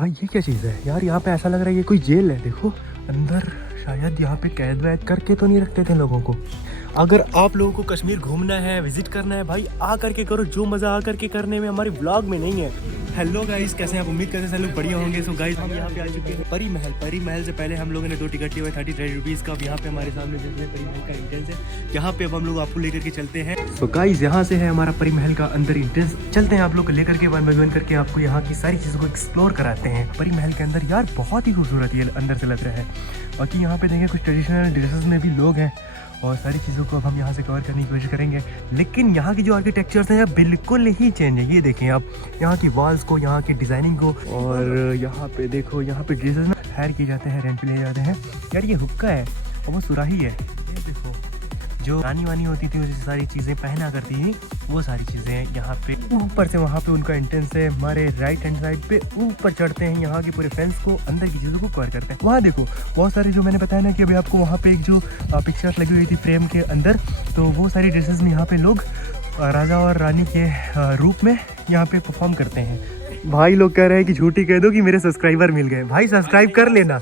भाई ये क्या चीज़ है यार, यहाँ पे ऐसा लग रहा है ये कोई जेल है। देखो अंदर शायद यहाँ पे कैद वैद करके तो नहीं रखते थे लोगों को। अगर आप लोगों को कश्मीर घूमना है, विजिट करना है भाई, आ करके करो। जो मज़ा आ करके करने में हमारी व्लॉग में नहीं है। हेलो गाइस, कैसे हैं आप? उम्मीद करते हैं सब लोग बढ़िया होंगे। सो गाइस हम यहाँ पे आ चुके हैं परी महल। परी महल से पहले हम लोगों ने 2 टिकट लिए हुए 33 रुपीज़ का। अब यहाँ पे हमारे सामने जैसे परी महल का एंट्रेंस है, यहाँ पे अब हम लोग आपको लेकर के चलते हैं। सो गाइस यहाँ से है हमारा परी महल का अंदर एंट्रेंस। चलते हैं आप लोग को लेकर के वन बाय वन करके आपको यहाँ की सारी चीज़ों को एक्सप्लोर कराते हैं। परी महल के अंदर यार बहुत ही खूबसूरत ये अंदर से लग रहा है। बाकी यहाँ पे देखें कुछ ट्रेडिशनल ड्रेसेस में भी लोग हैं और सारी चीज़ों को अब हम यहाँ से कवर करने की कोशिश करेंगे। लेकिन यहाँ की जो आर्किटेक्चर्स हैं बिल्कुल ही चेंज है। ये देखें आप यहाँ की वॉल्स को, यहाँ की डिज़ाइनिंग को, और यहाँ पे देखो यहाँ पे ड्रेसेस ना हायर किए जाते हैं, रेंट पे ले जाते हैं। यार ये हुक्का है और वो सुराही है। ये देखो जो रानी वानी होती थी वो सारी चीज़ें पहना करती थी, वो सारी चीज़ें यहाँ पे ऊपर से वहाँ पे उनका एंट्रेंस है। हमारे राइट हैंड साइड पे ऊपर चढ़ते हैं, यहाँ के पूरे फेंस को, अंदर की चीज़ों को कवर करते हैं। वहाँ देखो बहुत सारे जो मैंने बताया ना कि अभी आपको वहाँ पे एक जो पिक्चर्स लगी हुई थी फ्रेम के अंदर, तो वो सारी ड्रेसेस में यहाँ पे लोग राजा और रानी के रूप में यहाँ पे परफॉर्म करते हैं। भाई लोग कह रहे हैं कि झूठी कह दो कि मेरे सब्सक्राइबर मिल गए। भाई सब्सक्राइब कर लेना।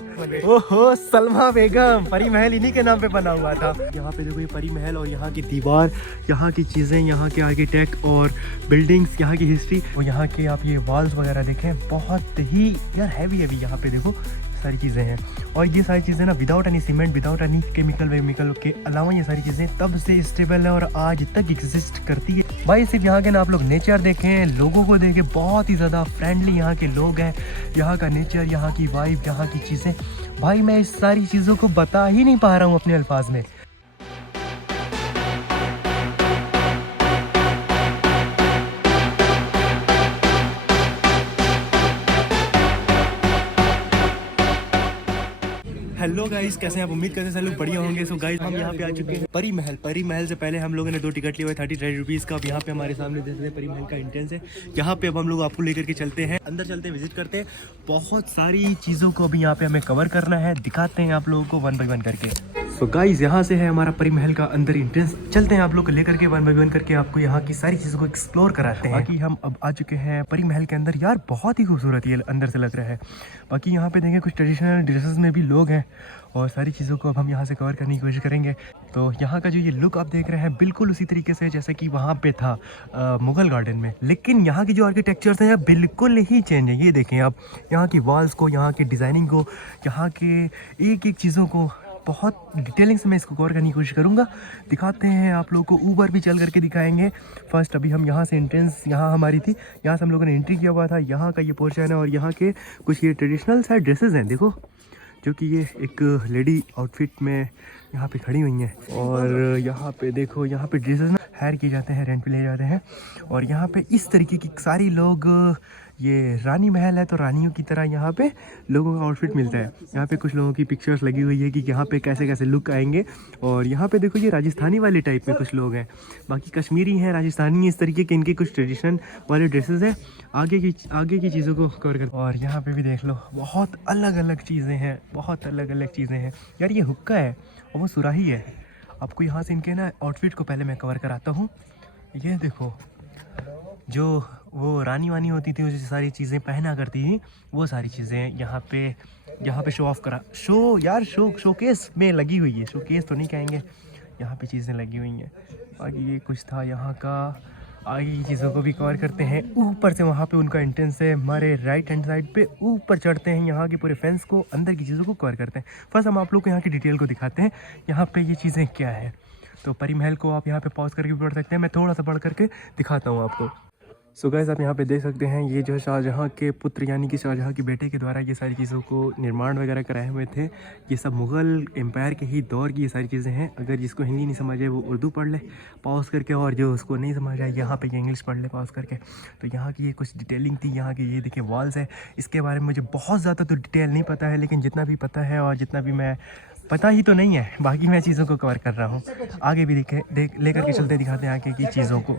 ओहो सलमा बेगम, परी महल इन्हीं के नाम पे बना हुआ था। यहाँ पे देखो ये परी महल और यहाँ की दीवार, यहाँ की चीज़ें, यहाँ के आर्किटेक्ट और बिल्डिंग्स, यहाँ की हिस्ट्री, और यहाँ के आप ये वॉल्स वगैरह देखें, बहुत ही यार हैवी यहाँ पे देखो सारी चीज़ें हैं। और ये सारी चीज़ें ना without any cement, without any chemical वेमिकल के अलावा ये सारी चीज़ें तब से स्टेबल है और आज तक एग्जिस्ट करती है। भाई सिर्फ यहाँ के ना आप लोग नेचर देखें, लोगों को देखें, बहुत ही ज़्यादा फ्रेंडली यहाँ के लोग हैं। यहाँ का नेचर, यहाँ की वाइब, यहाँ की चीज़ें, भाई मैं इस सारी चीज़ों को बता ही नहीं पा रहा हूँ अपने अल्फाज में। हेलो गाइस, कैसे हैं आप? उम्मीद करते हैं सब लोग बढ़िया होंगे। सो गाइस हम यहाँ पे आ चुके हैं परी महल। परी महल से पहले हम लोगों ने 2 टिकट लिए हुए 33 रुपीज़ का। अब यहाँ पे हमारे सामने जैसे परी महल का एंट्रेंस है, यहाँ पे अब हम लोग आपको लेकर के चलते हैं, अंदर चलते हैं, विजिट करते हैं। बहुत सारी चीज़ों को अभी यहाँ पे हमें कवर करना है, दिखाते हैं आप लोगों को वन बाय वन करके। सो गाइस यहाँ से है हमारा परी महल का अंदर एंट्रेंस। चलते हैं आप लोग को लेकर के वन बाय वन करके आपको यहाँ की सारी चीज़ों को एक्सप्लोर कराते हैं। बाकी हम अब आ चुके हैं परी महल के अंदर। यार बहुत ही खूबसूरत ये अंदर से लग रहा है। बाकी यहाँ पे देखें कुछ ट्रेडिशनल ड्रेसेस में भी लोग हैं और सारी चीज़ों को अब हम यहाँ से कवर करने की कोशिश करेंगे। तो यहाँ का जो ये लुक आप देख रहे हैं बिल्कुल उसी तरीके से जैसे कि वहाँ पे था मुगल गार्डन में। लेकिन यहाँ की जो आर्किटेक्चर्स हैं बिल्कुल ही चेंज है। ये देखें आप यहाँ की वॉल्स को, यहाँ की डिज़ाइनिंग को, यहाँ के एक एक चीज़ों को बहुत डिटेलिंग से मैं इसको कवर करने की कोशिश करूँगा। दिखाते हैं आप लोगों को, ऊपर भी चल करके दिखाएंगे। फर्स्ट अभी हम यहाँ से एंट्रेंस यहाँ हमारी थी, यहाँ से हम लोगों ने एंट्री किया हुआ था। यहाँ का ये पोर्शन है और यहाँ के कुछ ये ट्रेडिशनल साइड ड्रेसेस हैं देखो, जो कि ये एक लेडी आउटफिट में यहाँ पे खड़ी हुई हैं। और यहाँ पे देखो यहाँ पे ड्रेसेस ना हायर किए जाते हैं, रेंट पे ले जाते हैं। और यहाँ पे इस तरीके की सारी लोग, ये रानी महल है तो रानियों की तरह यहाँ पे लोगों का आउटफिट मिलता है। यहाँ पे कुछ लोगों की पिक्चर्स लगी हुई है कि यहाँ पे कैसे कैसे लुक आएंगे। और यहाँ पे देखो ये राजस्थानी वाले टाइप में कुछ लोग हैं, बाकी कश्मीरी हैं, राजस्थानी, इस तरीके के इनके कुछ ट्रेडिशन वाले ड्रेसेस हैं। आगे की चीज़ों को कवर कर। और यहाँ पे भी देख लो बहुत अलग अलग चीज़ें हैं, बहुत अलग अलग चीज़ें हैं। यार ये हुक्का है और वो सुराही है। आपको यहाँ से इनके ना आउटफिट को पहले मैं कवर कराता हूँ। ये देखो जो वो रानी वानी होती थी वो सारी चीज़ें पहना करती थी, वो सारी चीज़ें यहाँ पे शो ऑफ करा। शोकेस में लगी हुई है, शोकेस तो नहीं कहेंगे, यहाँ पे चीज़ें लगी हुई हैं। बाकी ये कुछ था यहाँ का। आगे की चीज़ों को भी कवर करते हैं। ऊपर से वहाँ पे उनका एंट्रेंस है, हमारे राइट हैंड साइड पे ऊपर चढ़ते हैं, यहाँ के पूरे फेंस को, अंदर की चीज़ों को कवर करते हैं। फर्स्ट हम आप लोग को यहाँ की डिटेल को दिखाते हैं, यहाँ पे ये चीज़ें क्या है। तो परी महल को आप यहाँ पे पॉज करके भी पढ़ सकते हैं, मैं थोड़ा सा पढ़ करके दिखाता हूँ आपको। सो गाइस आप यहाँ पे देख सकते हैं ये जो शाहजहाँ के पुत्र यानी कि शाहजहाँ के बेटे के द्वारा ये सारी चीज़ों को निर्माण वगैरह कराए हुए थे। ये सब मुग़ल एम्पायर के ही दौर की ये सारी चीज़ें हैं। अगर जिसको हिंदी नहीं समझ आए वो उर्दू पढ़ ले पॉज करके, और जो उसको नहीं समझ आए यहाँ पे ये इंग्लिश पढ़ ले पॉज करके। तो यहाँ की ये कुछ डिटेलिंग थी। यहाँ की ये देखिए वॉल्स है, इसके बारे में मुझे बहुत ज़्यादा तो डिटेल नहीं पता है, लेकिन जितना भी पता है और जितना भी मैं पता ही तो नहीं है, बाकी मैं चीज़ों को कवर कर रहा हूँ। आगे भी लेकर के चलते दिखाते हैं आगे की चीज़ों को।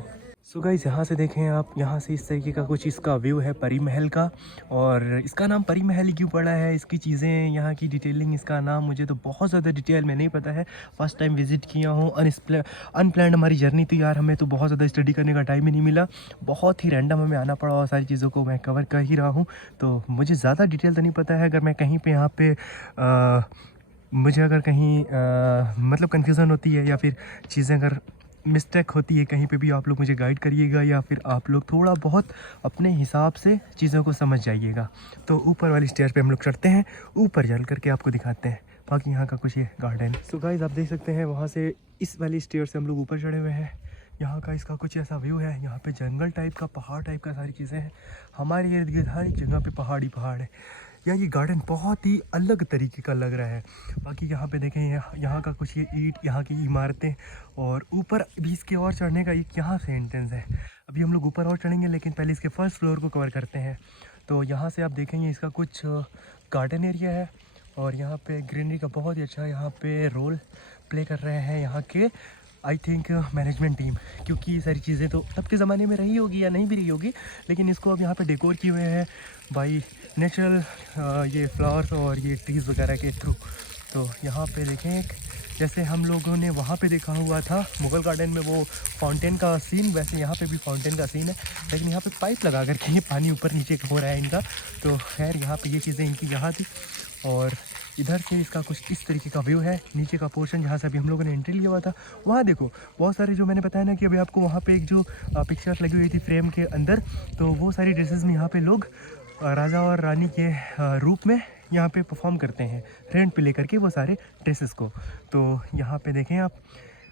सो गाइस यहाँ से देखें आप, यहाँ से इस तरीके का कुछ इसका व्यू है परी महल का। और इसका नाम परी महल ही क्यों पड़ा है, इसकी चीज़ें, यहाँ की डिटेलिंग, इसका नाम मुझे तो बहुत ज़्यादा डिटेल में नहीं पता है। फर्स्ट टाइम विज़िट किया हूँ, अनप्लान्ड हमारी जर्नी थी यार, हमें तो बहुत ज़्यादा स्टडी करने का टाइम ही नहीं मिला, बहुत ही रैंडम हमें आना पड़ा और सारी चीज़ों को मैं कवर कर ही रहा हूँ। तो मुझे ज़्यादा डिटेल तो नहीं पता है। अगर मैं कहीं पर यहाँ पर मुझे अगर कहीं मतलब कन्फ्यूज़न होती है या फिर चीज़ें अगर मिस्टेक होती है कहीं पे भी, आप लोग मुझे गाइड करिएगा या फिर आप लोग थोड़ा बहुत अपने हिसाब से चीज़ों को समझ जाइएगा। तो ऊपर वाली स्टेयर पे हम लोग चढ़ते हैं, ऊपर चल करके आपको दिखाते हैं बाकी यहाँ का कुछ ये गार्डन। सो गाइस आप देख सकते हैं वहाँ से इस वाली स्टेयर से हम लोग ऊपर चढ़े हुए हैं। यहाँ का इसका कुछ ऐसा व्यू है, यहाँ पे जंगल टाइप का, पहाड़ टाइप का सारी चीज़ें हैं। हमारे इर्द गिर्द हर एक जगह पे पहाड़ ही पहाड़ है। यार ये गार्डन बहुत ही अलग तरीके का लग रहा है। बाकी यहाँ पे देखें, यहाँ का कुछ ये ईंट, यहाँ की इमारतें, और ऊपर भी इसके और चढ़ने का एक यहाँ से एंट्रेंस है। अभी हम लोग ऊपर और चढ़ेंगे, लेकिन पहले इसके फर्स्ट फ्लोर को कवर करते हैं। तो यहाँ से आप देखेंगे इसका कुछ गार्डन एरिया है और यहाँ पे ग्रीनरी का बहुत ही अच्छा यहाँ पे रोल प्ले कर रहे हैं यहाँ के आई थिंक मैनेजमेंट टीम, क्योंकि ये सारी चीज़ें तो तब के ज़माने में रही होगी या नहीं भी रही होगी, लेकिन इसको अब यहाँ पे डेकोर किए हुए हैं बाई नेचुरल ये फ्लावर्स और ये ट्रीज़ वगैरह के थ्रू। तो यहाँ पे देखें, एक जैसे हम लोगों ने वहाँ पे देखा हुआ था मुगल गार्डन में वो फाउंटेन का सीन, वैसे यहाँ पे भी फाउंटेन का सीन है, लेकिन यहाँ पे पाइप लगा करके ये पानी ऊपर नीचे हो रहा है इनका। तो खैर यहाँ पे ये चीज़ें इनकी यहाँ थी। और इधर से इसका कुछ इस तरीके का व्यू है, नीचे का पोर्शन जहाँ से अभी हम लोगों ने एंट्री लिया हुआ था, वहाँ देखो बहुत सारे, जो मैंने बताया ना कि अभी आपको वहाँ पे एक जो पिक्चर्स लगी हुई थी फ्रेम के अंदर, तो वो सारी ड्रेसेस में यहाँ पे लोग राजा और रानी के रूप में यहाँ पे परफॉर्म करते हैं, रेंट पे लेकर के वो सारे ड्रेसेस को। तो यहाँ पे देखें आप,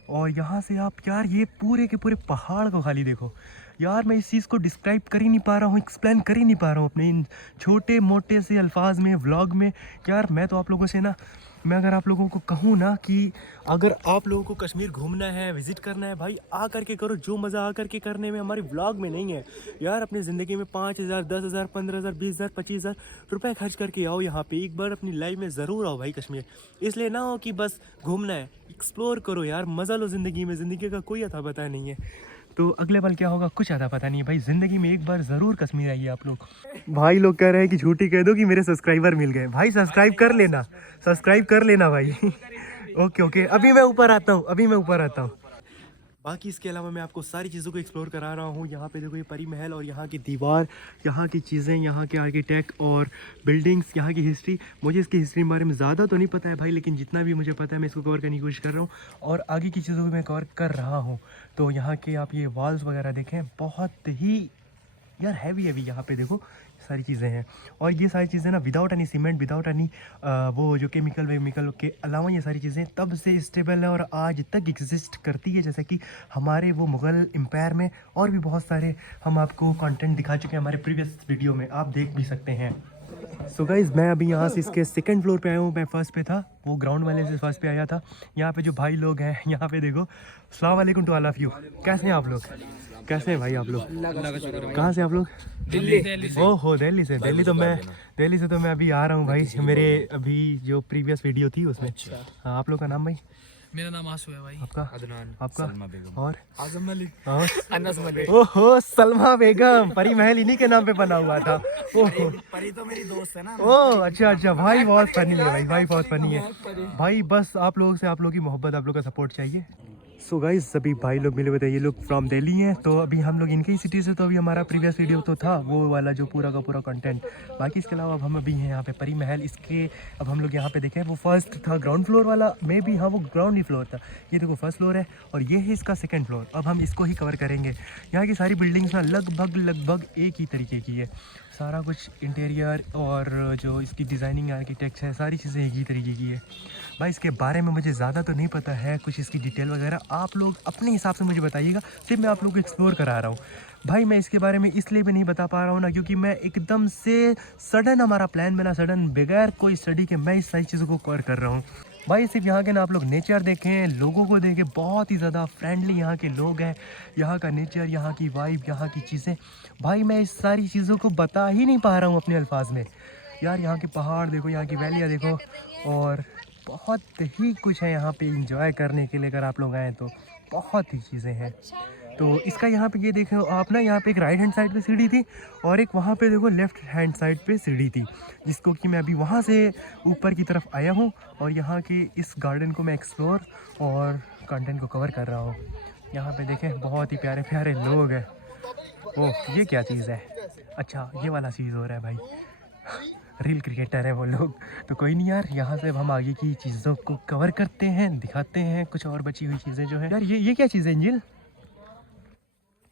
और यहाँ से आप यार ये पूरे के पूरे पहाड़ को खाली देखो यार, मैं इस चीज़ को डिस्क्राइब कर ही नहीं पा रहा हूँ, एक्सप्लेन कर ही नहीं पा रहा हूँ अपने इन छोटे मोटे से अल्फाज में, व्लॉग में। यार मैं तो आप लोगों से ना, मैं अगर आप लोगों को कहूँ ना कि अगर आप लोगों को कश्मीर घूमना है, विज़िट करना है, भाई आ करके करो, जो मज़ा आ करके करने में हमारे व्लॉग में नहीं है यार। अपनी ज़िंदगी में 5,000, 10,000, 15,000, 20,000, 25,000 रुपये खर्च करके आओ यहाँ पे, एक बार अपनी लाइफ में ज़रूर आओ भाई कश्मीर। इसलिए ना हो कि बस घूमना है, एक्सप्लोर करो यार, मज़ा लो ज़िंदगी में, ज़िंदगी का कोई अता पता नहीं है। तो अगले पल क्या होगा कुछ अता पता नहीं है भाई, ज़िंदगी में एक बार ज़रूर कश्मीर आइए आप लोग। भाई लोग कह रहे हैं कि झूठी कह दो कि मेरे सब्सक्राइबर मिल गए, भाई सब्सक्राइब कर लेना, सब्सक्राइब कर लेना भाई। ओके ओके, अभी मैं ऊपर आता हूँ, अभी मैं ऊपर आता हूँ। बाकी इसके अलावा मैं आपको सारी चीज़ों को एक्सप्लोर करा रहा हूँ। यहाँ पे देखो ये परी महल और यहाँ की दीवार, यहाँ की चीज़ें, यहाँ के आर्किटेक्ट और बिल्डिंग्स, यहाँ की हिस्ट्री। मुझे इसकी हिस्ट्री के बारे में ज़्यादा तो नहीं पता है भाई, लेकिन जितना भी मुझे पता है मैं इसको कवर करने की कोशिश कर रहा हूँ और आगे की चीज़ों को मैं कवर कर रहा हूँ। तो यहाँ के आप ये वॉल्स वगैरह देखें, बहुत ही यार हैवी यहाँ पे देखो सारी चीज़ें हैं। और ये सारी चीज़ें ना without any cement, without any वो जो केमिकल वेमिकल के अलावा ये सारी चीज़ें तब से स्टेबल है और आज तक एग्जिस्ट करती है। जैसे कि हमारे वो मुग़ल एम्पायर में और भी बहुत सारे हम आपको कंटेंट दिखा चुके हैं हमारे प्रीवियस वीडियो में, आप देख भी सकते हैं। सो गाइज़ मैं अभी यहाँ से इसके सेकंड फ्लोर पे आया हूँ, मैं फर्स्ट पे था, वो ग्राउंड वाले से फर्स्ट पे आया था। यहाँ पे जो भाई लोग हैं यहाँ पे देखो, अस्सलाम वालेकुम टू ऑल ऑफ यू। कैसे हैं आप लोग, कैसे हैं भाई आप लोग, कहाँ से आप लोग? दिल्ली से। ओहो दिल्ली से, दिल्ली से तो मैं अभी आ रहा हूँ भाई, मेरे अभी जो प्रीवियस वीडियो थी उसमें। हाँ आप लोग का नाम भाई? मेरा नाम आशु है भाई। आपका? अदनान। आपका? सलमा बेगम। और आजम मलिक और अनस मलिक। ओहो सलमा बेगम, परी महल इन्हीं के नाम पे बना हुआ था। ओहो परी तो मेरी दोस्त है ना। ओह अच्छा भाई, बहुत फनी है भाई, भाई बहुत फनी है भाई। बस आप लोगों से आप लोगों की मोहब्बत, आप लोगों का सपोर्ट चाहिए। सो गाइस सभी भाई लोग मिले हुए थे, ये लोग फ्रॉम दिल्ली हैं, तो अभी हम लोग इनके ही सिटी से, तो अभी हमारा प्रीवियस वीडियो तो था वो वाला जो पूरा का पूरा कंटेंट। बाकी इसके अलावा अब हम अभी हैं यहाँ पे परी महल, इसके अब हम लोग यहाँ पे देखें, वो फर्स्ट था ग्राउंड फ्लोर वाला, मे बी हाँ वो ग्राउंड ही फ्लोर था। ये देखो फर्स्ट फ्लोर है और ये है इसका सेकेंड फ्लोर। अब हम इसको ही कवर करेंगे। यहाँ की सारी बिल्डिंग्स ना लगभग एक ही तरीके की है, सारा कुछ इंटीरियर और जो इसकी डिज़ाइनिंग आर्किटेक्ट है, सारी चीज़ें एक ही तरीके की है भाई। इसके बारे में मुझे ज़्यादा तो नहीं पता है, कुछ इसकी डिटेल वगैरह आप लोग अपने हिसाब से मुझे बताइएगा, सिर्फ मैं आप लोगों को एक्सप्लोर करा रहा हूँ भाई। मैं इसके बारे में इसलिए भी नहीं बता पा रहा हूँ ना, क्योंकि मैं एकदम से सडन हमारा प्लान बना, सडन बगैर कोई स्टडी के मैं इस सारी चीज़ों को कवर कर रहा हूँ भाई। सिर्फ यहाँ के ना आप लोग नेचर देखें, लोगों को देखें, बहुत ही ज़्यादा फ्रेंडली यहाँ के लोग हैं, यहाँ का नेचर, यहाँ की वाइब, यहाँ की चीज़ें भाई, मैं इस सारी चीज़ों को बता ही नहीं पा रहा हूँ अपने अल्फाज में यार। यहाँ के पहाड़ देखो, यहाँ की वैलियाँ देखो, और बहुत ही कुछ है यहाँ पे एंजॉय करने के लिए। अगर आप लोग आए तो बहुत ही चीज़ें हैं तो इसका यहाँ पे ये देखो आप ना, यहाँ पे एक राइट हैंड साइड पे सीढ़ी थी और एक वहाँ पे देखो लेफ्ट हैंड साइड पे सीढ़ी थी, जिसको कि मैं अभी वहाँ से ऊपर की तरफ आया हूँ और यहाँ के इस गार्डन को मैं एक्सप्लोर और कंटेंट को कवर कर रहा हूँ। यहाँ पे देखें बहुत ही प्यारे प्यारे लोग हैं। ओह ये क्या चीज़ है? अच्छा ये वाला चीज़ हो रहा है भाई, रील क्रिकेटर है वो लोग। तो कोई नहीं यार, यहाँ से अब हम आगे की चीज़ों को कवर करते हैं, दिखाते हैं कुछ और बची हुई चीज़ें जो है। यार ये क्या चीज़ है एंजिल?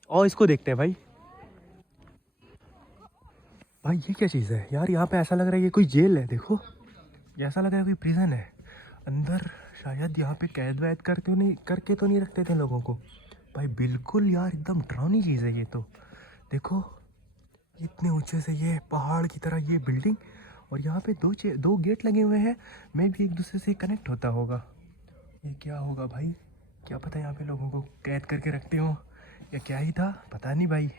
और इसको देखते हैं भाई। भाई ये क्या चीज़ है यार? यहाँ पे ऐसा लग रहा है ये कोई जेल है। देखो ऐसा लग रहा है कोई प्रिजन है। अंदर शायद यहाँ पे कैद वैद करके तो नहीं रखते थे लोगों को। भाई बिल्कुल यार एकदम डरावनी चीज़ है ये तो। देखो इतने ऊंचे से ये पहाड़ की तरह ये बिल्डिंग, और यहाँ पे दो गेट लगे हुए हैं। मे भी एक दूसरे से कनेक्ट होता होगा। ये क्या होगा भाई? क्या पता यहाँ पे लोगों को कैद करके रखते हो या क्या ही था, पता नहीं भाई।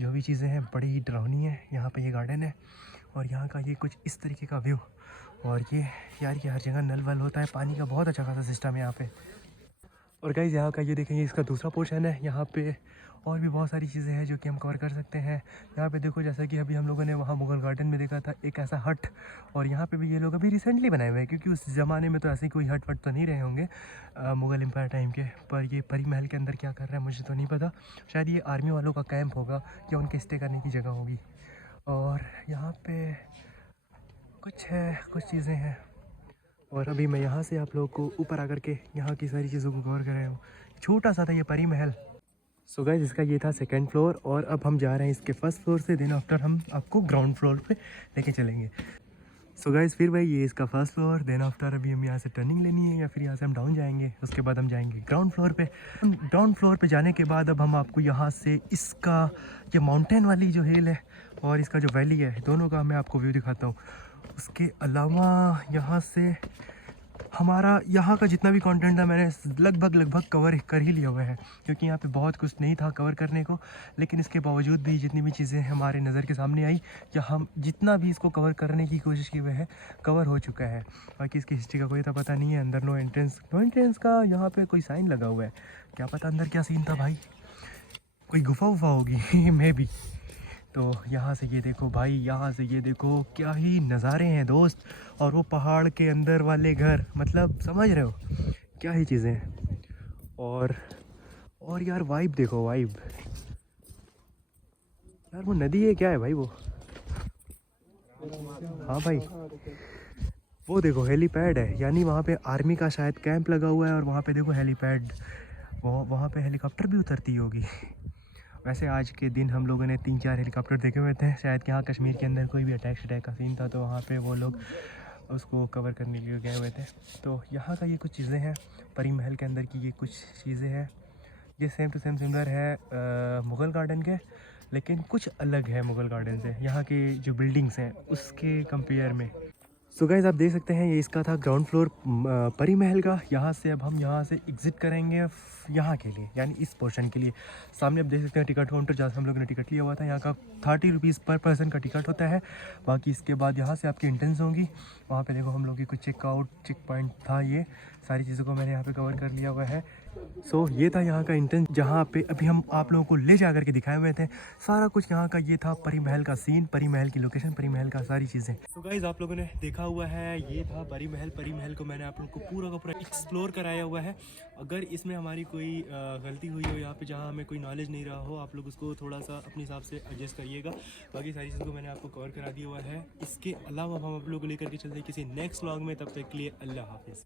जो भी चीज़ें हैं बड़ी ही डरावनी है। यहाँ पे ये गार्डन है और यहाँ का ये कुछ इस तरीके का व्यू। और ये यार ये हर जगह नल वल होता है, पानी का बहुत अच्छा खासा सिस्टम है यहाँ पे। और गाइस यहाँ का ये देखेंगे, इसका दूसरा पोर्शन है। यहाँ पे और भी बहुत सारी चीज़ें हैं जो कि हम कवर कर सकते हैं। यहाँ पे देखो जैसा कि अभी हम लोगों ने वहाँ मुगल गार्डन में देखा था एक ऐसा हट, और यहाँ पे भी ये लोग अभी रिसेंटली बनाए हुए हैं, क्योंकि उस ज़माने में तो ऐसे कोई हट वट तो नहीं रहे होंगे मुगल एम्पायर टाइम के। पर ये परी महल के अंदर क्या कर रहा है मुझे तो नहीं पता। शायद ये आर्मी वालों का कैंप होगा या उनके स्टे करने की जगह होगी। और यहाँ पे कुछ चीज़ें हैं। और अभी मैं यहाँ से आप लोगों को ऊपर आकर के यहाँ की सारी चीज़ों को कवर कर रहा हूँ। छोटा सा था ये परी महल। सो गाइस इसका ये था सेकंड फ्लोर, और अब हम जा रहे हैं इसके फर्स्ट फ्लोर से। देन आफ्टर हम आपको ग्राउंड फ्लोर पे लेके चलेंगे। सो गाइस फिर भाई ये इसका फर्स्ट फ्लोर। देन आफ्टर अभी हम यहाँ से टर्निंग लेनी है या फिर यहाँ से हम डाउन जाएंगे। उसके बाद हम जाएंगे ग्राउंड फ्लोर पे। ग्राउंड फ्लोर पे जाने के बाद अब हम आपको यहाँ से इसका ये माउंटेन वाली जो हिल है और इसका जो वैली है, दोनों का मैं आपको व्यू दिखाता हूँ। उसके अलावा यहाँ से हमारा यहाँ का जितना भी कंटेंट था मैंने लगभग कवर कर ही लिया हुआ है, क्योंकि यहाँ पे बहुत कुछ नहीं था कवर करने को। लेकिन इसके बावजूद भी जितनी भी चीज़ें हमारे नज़र के सामने आई या हम जितना भी इसको कवर करने की कोशिश की हुई है, कवर हो चुका है। बाकी इसकी हिस्ट्री का कोई तो पता नहीं है। अंदर नो एंट्रेंस का यहाँ पे कोई साइन लगा हुआ है, क्या पता अंदर क्या सीन था भाई, कोई गुफा वुफा होगी मे बी। तो यहाँ से ये देखो भाई, यहाँ से ये देखो क्या ही नज़ारे हैं दोस्त। और वो पहाड़ के अंदर वाले घर, मतलब समझ रहे हो क्या ही चीज़ें हैं। और यार वाइब देखो, वाइब यार वो नदी है क्या है भाई वो? हाँ भाई वो देखो हेलीपैड है, यानी वहाँ पे आर्मी का शायद कैंप लगा हुआ है। और वहाँ पे देखो हेलीपैड, वहाँ पे हेलीकॉप्टर भी उतरती होगी। वैसे आज के दिन हम लोगों ने 3-4 हेलीकॉप्टर देखे हुए थे। शायद कि हाँ कश्मीर के अंदर कोई भी अटैक का सीन था तो वहाँ पे वो लोग उसको कवर करने के लिए गए हुए थे। तो यहाँ का ये कुछ चीज़ें हैं परी महल के अंदर की। ये कुछ चीज़ें हैं ये सेम टू सेम सिमिलर है मुग़ल गार्डन के, लेकिन कुछ अलग है मुग़ल गार्डन से। यहाँ की जो बिल्डिंग्स हैं उसके कंपेयर में। सो गाइस आप देख सकते हैं ये इसका था ग्राउंड फ्लोर परी महल का। यहाँ से अब हम यहाँ से एग्ज़िट करेंगे यहाँ के लिए, यानी इस पोर्शन के लिए। सामने आप देख सकते हैं टिकट काउंटर, जहाँ से हम लोगों ने टिकट लिया हुआ था। यहाँ का 30 रुपीज़ पर पर्सन का टिकट होता है। बाकी इसके बाद यहाँ से आपकी एंट्रेंस होंगी। वहाँ पे देखो हम लोग की कुछ चेक पॉइंट था। ये सारी चीज़ों को मैंने यहाँ पे कवर कर लिया हुआ है। सो ये था यहाँ का एंट्रेंस, जहाँ पे अभी हम आप लोगों को ले जा करके दिखाए हुए थे। सारा कुछ यहाँ का ये था परी महल का सीन, परी महल की लोकेशन, परी महल का सारी चीज़ें। तो गाइस आप लोगों ने देखा हुआ है ये था परी महल। परी महल को मैंने आप लोगों को पूरा का पूरा एक्सप्लोर कराया हुआ है। अगर इसमें हमारी कोई गलती हुई हो यहाँ पे, जहाँ हमें कोई नॉलेज नहीं रहा हो, आप लोग उसको थोड़ा सा अपने हिसाब से एडजस्ट करिएगा। बाकी सारी चीज़ों को मैंने आपको कवर करा दिया हुआ है। इसके अलावा हम आप लोगों को लेकर के चलते हैं किसी नेक्स्ट व्लॉग में। तब तक के लिए अल्लाह हाफिज़।